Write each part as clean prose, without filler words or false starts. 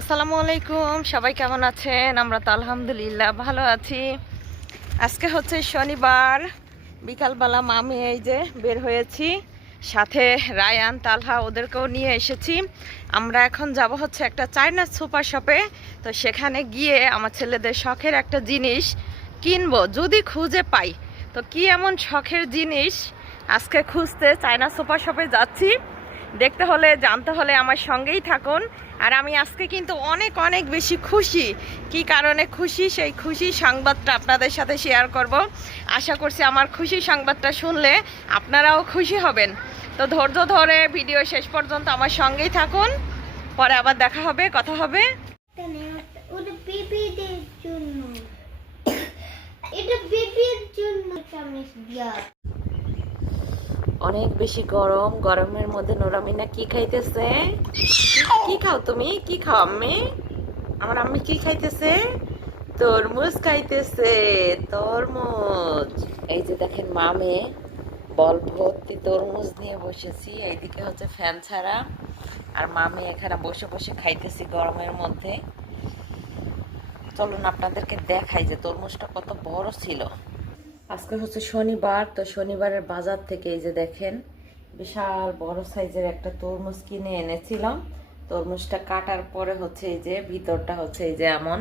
আসসালামু আলাইকুম, সবাই কেমন আছেন? আমরা তো আলহামদুলিল্লাহ ভালো আছি। আজকে হচ্ছে শনিবার, বিকালবেলা মামি এই যে বের হয়েছি, সাথে রায়ান তালহা ওদেরকেও নিয়ে এসেছি। আমরা এখন যাব হচ্ছে একটা চায়না সুপার শপে। তো সেখানে গিয়ে আমার ছেলেদের শখের একটা জিনিস কিনবো যদি খুঁজে পাই। তো কি এমন শখের জিনিস আজকে খুঁজতে চায়না সুপার শপে যাচ্ছি। দেখতে হলে জানতে হলে আমার সঙ্গেই থাকুন। আর আমি আজকে কিন্তু অনেক অনেক বেশি খুশি। কি কারণে খুশি, সেই খুশি সংবাদটা আপনাদের সাথে শেয়ার করব। আশা করছি আমার খুশি সংবাদটা শুনলে আপনারাও খুশি হবেন। তো ধৈর্য ধরে ভিডিও শেষ পর্যন্ত আমার সঙ্গেই থাকুন, পরে আবার দেখা হবে, কথা হবে। অনেক বেশি গরম, গরমের মধ্যে নোরামিনা কি খাইতেছে? কি খাও তুমি? কি খাও আম্মি? আমার আম্মি কি খাইতেছে? তরমুজ খাইতেছে, তরমুজ। এই যে দেখেন মামে বল ভর্তি তরমুজ নিয়ে বসেছি। এইদিকে হচ্ছে ফ্যান ছাড়া, আর মামি এখানে বসে বসে খাইতেছি গরমের মধ্যে। চলুন আপনাদেরকে দেখাই যে তরমুজটা কত বড় ছিল। আজকে হচ্ছে শনিবার, তো শনিবারের বাজার থেকে এই যে দেখেন বিশাল বড় সাইজের একটা তরমুজ কিনে এনেছিলাম। তরমুজটা কাটার পরে হচ্ছে এই যে ভিতরটা হচ্ছে এই যে এমন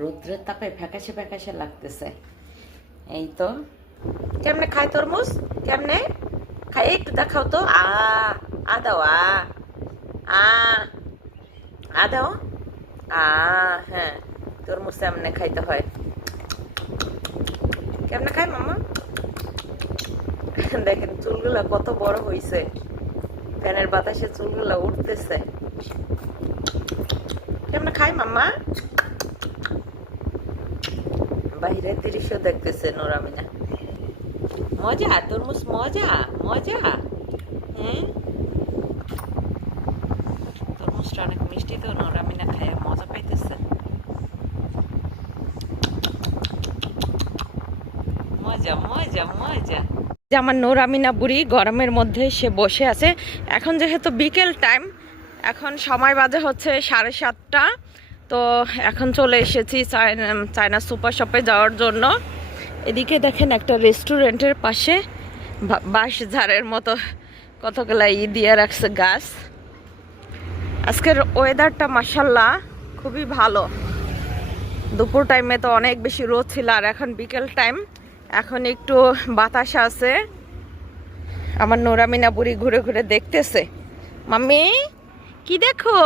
রৌদ্রের তাপে ফ্যাকাশে ফ্যাকাশে লাগতেছে। এই তো কেমনে খায় তরমুজ, কেমনে খায় একটু দেখাও তো। আ দাও, আ আ দাও, হ্যাঁ, তরমুজ এমনে খাইতে হয়। কেমনে খায় মামা? দেখেন চুলগুলা কত বড় হইছে, ফ্যানের বাতাসে চুলগুলা উঠতেছে। কেমনে খায় মামা? বাহিরে দৃশ্য দেখতেছে নোরামিনা। মজা তরমুজ, মজা মজা। হ্যাঁ, তরমুজটা অনেক মিষ্টি, তো নোরামিনা খায় মজা পাইতেছে। মজা মজা মজা। আমার নোরামিনা বুড়ি গরমের মধ্যে সে বসে আছে। এখন যেহেতু বিকেল টাইম, এখন সময় বাজে হচ্ছে 7:30। তো এখন চলে এসেছি চায়না সুপার শপে যাওয়ার জন্য। এদিকে দেখেন একটা রেস্টুরেন্টের পাশে বাঁশ ঝাড়ের মতো কতগুলা দিয়ে রাখছে গাছ। আজকের ওয়েদারটা মাশাল্লাহ খুবই ভালো। দুপুর টাইমে তো অনেক বেশি রোদ ছিল, আর এখন বিকেল টাইম, এখন একটু বাতাস আছে। আমার নোরামিনা বুড়ি ঘুরে ঘুরে দেখতেছে। মাম্মি কি দেখো?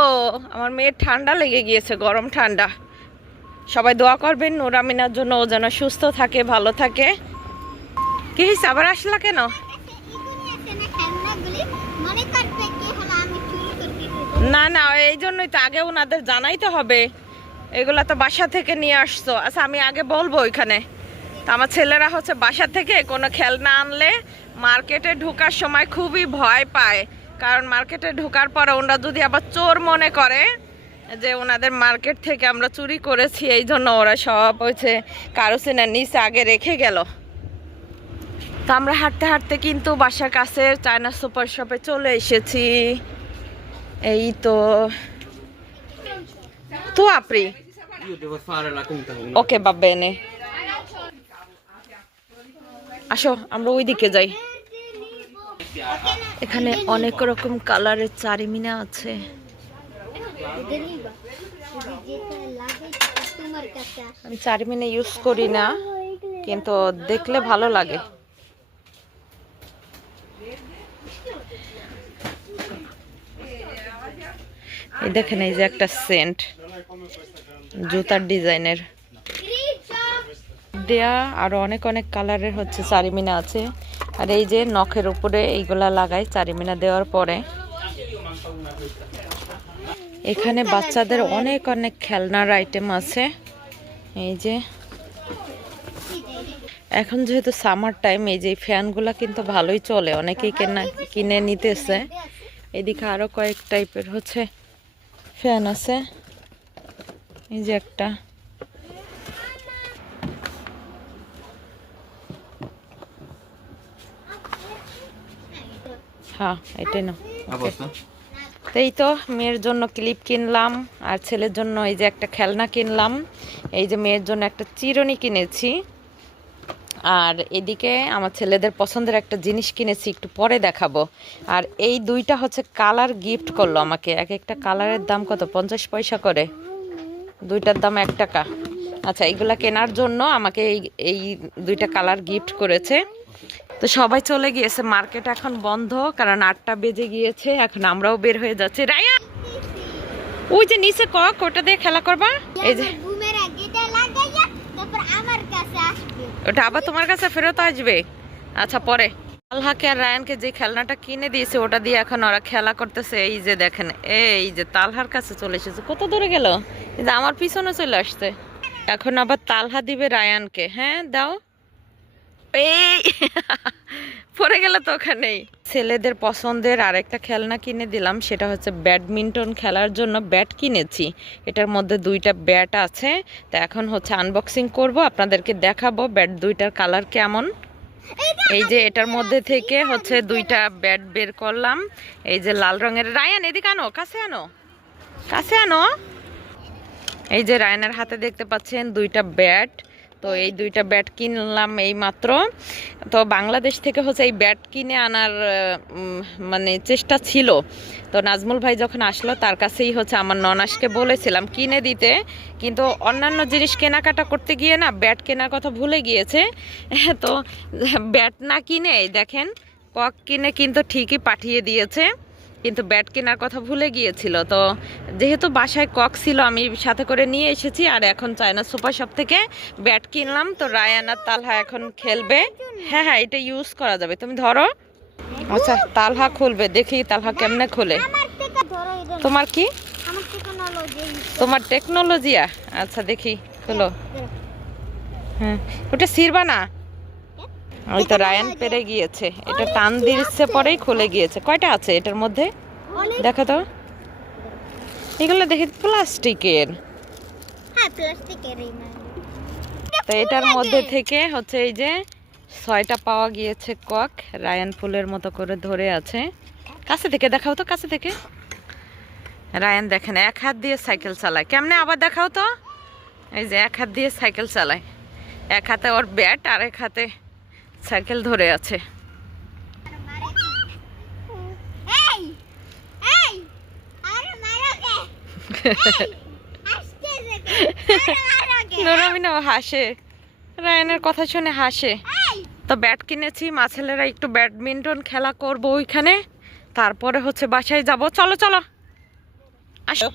আমার মেয়ের ঠান্ডা লেগে গিয়েছে, গরম ঠান্ডা। সবাই দোয়া করবেন নোরামিনার জন্য, ও যেন সুস্থ থাকে, ভালো থাকে। কি হয়েছে, আবার আসলা কেন? না না, এই জন্যই তো আগে ওনাদের জানাইতে হবে। এগুলা তো বাসা থেকে নিয়ে আসছো। আচ্ছা আমি আগে বলবো ওইখানে। তো আমার ছেলেরা হচ্ছে বাসা থেকে কোনো খেলনা আনলে মার্কেটে ঢোকার সময় খুবই ভয় পায়। কারণ মার্কেটে ঢোকার পরে ওনারা যদি আবার চোর মনে করে যে ওনাদের মার্কেট থেকে আমরা চুরি করেছি, এই জন্য ওরা সব হচ্ছে কারোসিনের নিচে আগে রেখে গেল। তো আমরা হাঁটতে হাঁটতে কিন্তু বাসার কাছে চায়না সুপার শপে চলে এসেছি। এই তো tu apri? Io devo fare la conta. ওকে বাবা এনে আসো, আমরা ওইদিকে যাই। এখানে অনেক রকম কালারের চারিমিনা আছে। আমি চারিমিনা ইউজ করি না, কিন্তু দেখলে ভালো লাগে। এই দেখেন, এই যে একটা সেন্ট, জুতার ডিজাইনের দেয়া, আরো অনেক অনেক কালারের হচ্ছে চারিমিনা আছে। আর এই যে নখের উপরে এইগুলা লাগাই চারিমিনা দেওয়ার পরে। এখানে বাচ্চাদের অনেক অনেক খেলনার আইটেম আছে। এই যে এখন যেহেতু সামার টাইম, এই যে ফ্যানগুলা কিন্তু ভালোই চলে, অনেকেই কিনে নিতেছে। এদিকে আরো কয়েক টাইপের হচ্ছে ফ্যান আছে। এই যে একটা, হ্যাঁ এটাই না। তো এই তো মেয়ের জন্য ক্লিপ কিনলাম, আর ছেলের জন্য এই যে একটা খেলনা কিনলাম, এই যে মেয়ের জন্য একটা চিরুনি কিনেছি, আর এদিকে আমার ছেলেদের পছন্দের একটা জিনিস কিনেছি, একটু পরে দেখাবো। আর এই দুইটা হচ্ছে কালার গিফট করলো আমাকে, এক একটা কালারের দাম কত, 50 পয়সা করে, দুইটার দাম 1 টাকা। আচ্ছা, এইগুলা কেনার জন্য আমাকে এই দুইটা কালার গিফট করেছে। তো সবাই চলে গিয়েছে, মার্কেট এখন বন্ধ, কারণ 8টা বেজে গিয়েছে, এখন আমরাও বের হয়ে যাচ্ছি। রায়া, ওই যে নিচে কক, ওটা দিয়ে খেলা করবা, এই যে ওটা আবার তোমার কাছে ফেরত আসবে। আচ্ছা, পরে তালহাকে আর রায়ানকে যে খেলনাটা কিনে দিয়েছে ওটা দিয়ে এখন ওরা খেলা করতেছে। এই যে দেখেন, এই যে তালহার কাছে চলে এসেছে, কত দূরে গেল, এই যে আমার পিছনে চলে আসছে। এখন আবার তালহা দিবে রায়ানকে। হ্যাঁ দাও, এই পড়ে গেল তো ওখানেই। ছেলেদের পছন্দের আরেকটা খেলনা কিনে দিলাম, সেটা হচ্ছে ব্যাডমিন্টন খেলার জন্য ব্যাট কিনেছি। এটার মধ্যে 2টা ব্যাট আছে, তো এখন হচ্ছে আনবক্সিং করব, আপনাদেরকে দেখাবো ব্যাট দুইটার কালার কেমন। এই যে এটার মধ্যে থেকে হচ্ছে 2টা ব্যাট বের করলাম, এই যে লাল রঙের। রায়ান এদিকে আনো, কাছে আনো, কাছে আনো। এই যে রায়ানের হাতে দেখতে পাচ্ছেন 2টা ব্যাট। তো এই 2টা ব্যাট কিনলাম এই মাত্র। তো বাংলাদেশ থেকে হচ্ছে এই ব্যাট কিনে আনার মানে চেষ্টা ছিল। তো নাজমুল ভাই যখন আসলো তার কাছেই হচ্ছে আমার ননাসকে বলেছিলাম কিনে দিতে, কিন্তু অন্যান্য জিনিস কেনাকাটা করতে গিয়ে না ব্যাট কেনার কথা ভুলে গিয়েছে। তো ব্যাট না কিনে দেখেন কক কিনে কিন্তু ঠিকই পাঠিয়ে দিয়েছে, কিন্তু ব্যাট কেনার কথা ভুলে গিয়েছিল। তো যেহেতু বাসায় কক ছিল আমি সাথে করে নিয়ে এসেছি, আর এখন চায়না সুপার শপ থেকে ব্যাট কিনলাম। তো রায়ান আর তালহা এখন খেলবে। হ্যাঁ হ্যাঁ, এটা ইউজ করা যাবে, তুমি ধরো। আচ্ছা, তালহা খুলবে, দেখি তালহা কেমনে খোলে। তোমার কি, তোমার টেকনোলজিয়া? আচ্ছা দেখি, খোলো। হ্যাঁ, ওটা ছিড়বা না। ওই তো রায়ান পেরে গিয়েছে, এটা টান দিচ্ছে পরেই খুলে গিয়েছে। কয়টা আছে এটার মধ্যে দেখো তো, এগুলো দেখি প্লাস্টিকের। তো এটার মধ্যে থেকে হচ্ছে এই যে 6টা পাওয়া গিয়েছে কক। রায়ান ফুলের মতো করে ধরে আছে। কাছে থেকে দেখাও তো, কাছে থেকে। রায়ান দেখেন এক হাত দিয়ে সাইকেল চালায়, কেমনে আবার দেখাও তো। এই যে এক হাত দিয়ে সাইকেল চালায়, এক হাতে ওর ব্যাট আর এক হাতে সাইকেল ধরে আছে। নুরামিনাও হাসে, রায়ানের কথা শুনে হাসে। তো ব্যাট কিনেছি, মা ছেলেরা একটু ব্যাডমিন্টন খেলা করবো ওইখানে, তারপরে হচ্ছে বাসায় যাব। চলো চলো আসো।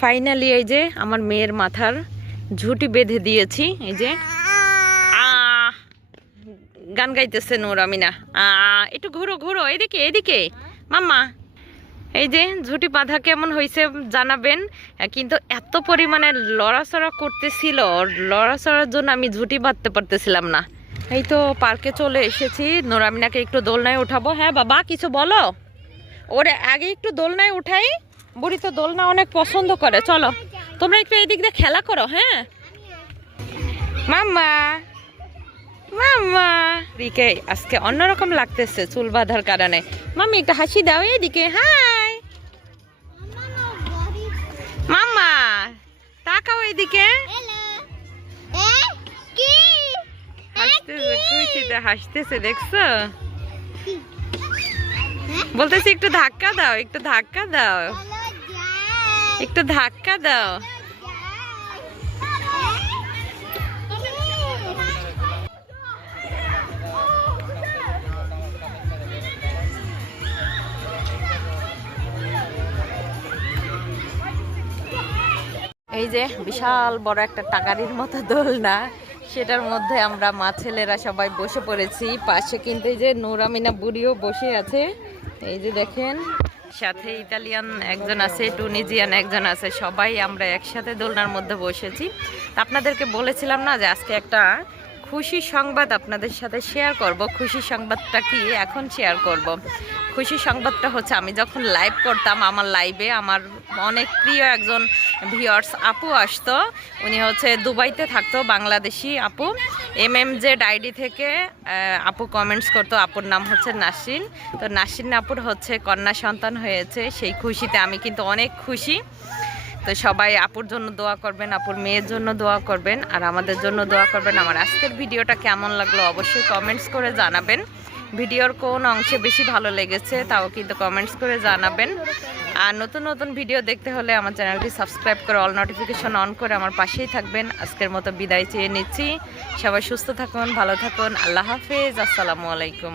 ফাইনালি এই যে আমার মেয়ের মাথার ঝুঁটি বেঁধে দিয়েছি। এই যে গান গাইতেছে নুরামিনা। একটু ঘুরো ঘুরো, এদিকে এদিকে মাম্মা। এই যে ঝুঁটি বাঁধা কেমন হয়েছে জানাবেন। কিন্তু এত পরিমাণে লড়াচড়া করতেছিল, লড়াচড়ার জন্য আমি ঝুঁটি বাঁধতে পারতেছিলাম না। এই তো পার্কে চলে এসেছি, নুরামিনাকে একটু দোলনায় উঠাবো। হ্যাঁ বাবা, কিছু বলো। ওরে আগে একটু দোলনায় উঠাই, বুড়ি তো দোলনা অনেক পছন্দ করে। চলো তোমরা একটু এদিক দিয়ে খেলা করো। হ্যাঁ মাম্মা, মাম্মা। রিকে আজকে অন্যরকম লাগতেছে চুল বাঁধার কারণে। মাম্মি একটা হাসি দাও এইদিকে। হাই মাম্মা, তাকাও এইদিকে। হাসতেছে, খুশিতে হাসতেছে, দেখছো? বলতেছি একটু ধাক্কা দাও, একটু ধাক্কা দাও, একটু ধাক্কা দাও। এই যে বিশাল বড় একটা টাকারির মতো দোলনা, সেটার মধ্যে আমরা মা ছেলেরা সবাই বসে পড়েছি। পাশে কিন্তু এই যে নুরামিনা বুড়িও বসে আছে, এই যে দেখেন। সাথে ইতালিয়ান একজন আছে, টুনিজিয়ান একজন আছে, সবাই আমরা একসাথে দোলনার মধ্যে বসেছি। আপনাদেরকে বলেছিলাম না যে আজকে একটা খুশি সংবাদ আপনাদের সাথে শেয়ার করব। খুশি সংবাদটা কি এখন শেয়ার করব। খুশি সংবাদটা হচ্ছে আমি যখন লাইভ করতাম আমার লাইভে আমার অনেক প্রিয় একজন ভিউয়ার্স আপু আসতো। উনি হচ্ছে দুবাইতে থাকতো, বাংলাদেশি আপু। MMZ আইডি থেকে আপু কমেন্টস করতো। আপুর নাম হচ্ছে নাসরিন। তো নাসরিন আপুর হচ্ছে কন্যা সন্তান হয়েছে, সেই খুশিতে আমি কিন্তু অনেক খুশি। তো সবাই আপুর জন্য দোয়া করবেন, আপুর মেয়ের জন্য দোয়া করবেন, আর আমাদের জন্য দোয়া করবেন। আমার আজকের ভিডিওটা কেমন লাগলো অবশ্যই কমেন্টস করে জানাবেন। ভিডিওর কোন অংশে বেশি ভালো লেগেছে তাও কিন্তু কমেন্টস করে জানাবেন। আর নতুন নতুন ভিডিও দেখতে হলে আমার চ্যানেলটি সাবস্ক্রাইব করে অল নোটিফিকেশন অন করে আমার পাশেই থাকবেন। আজকের মতো বিদায় চেয়ে নিচ্ছি। সবাই সুস্থ থাকুন, ভালো থাকুন। আল্লাহ হাফেজ, আসসালামু আলাইকুম।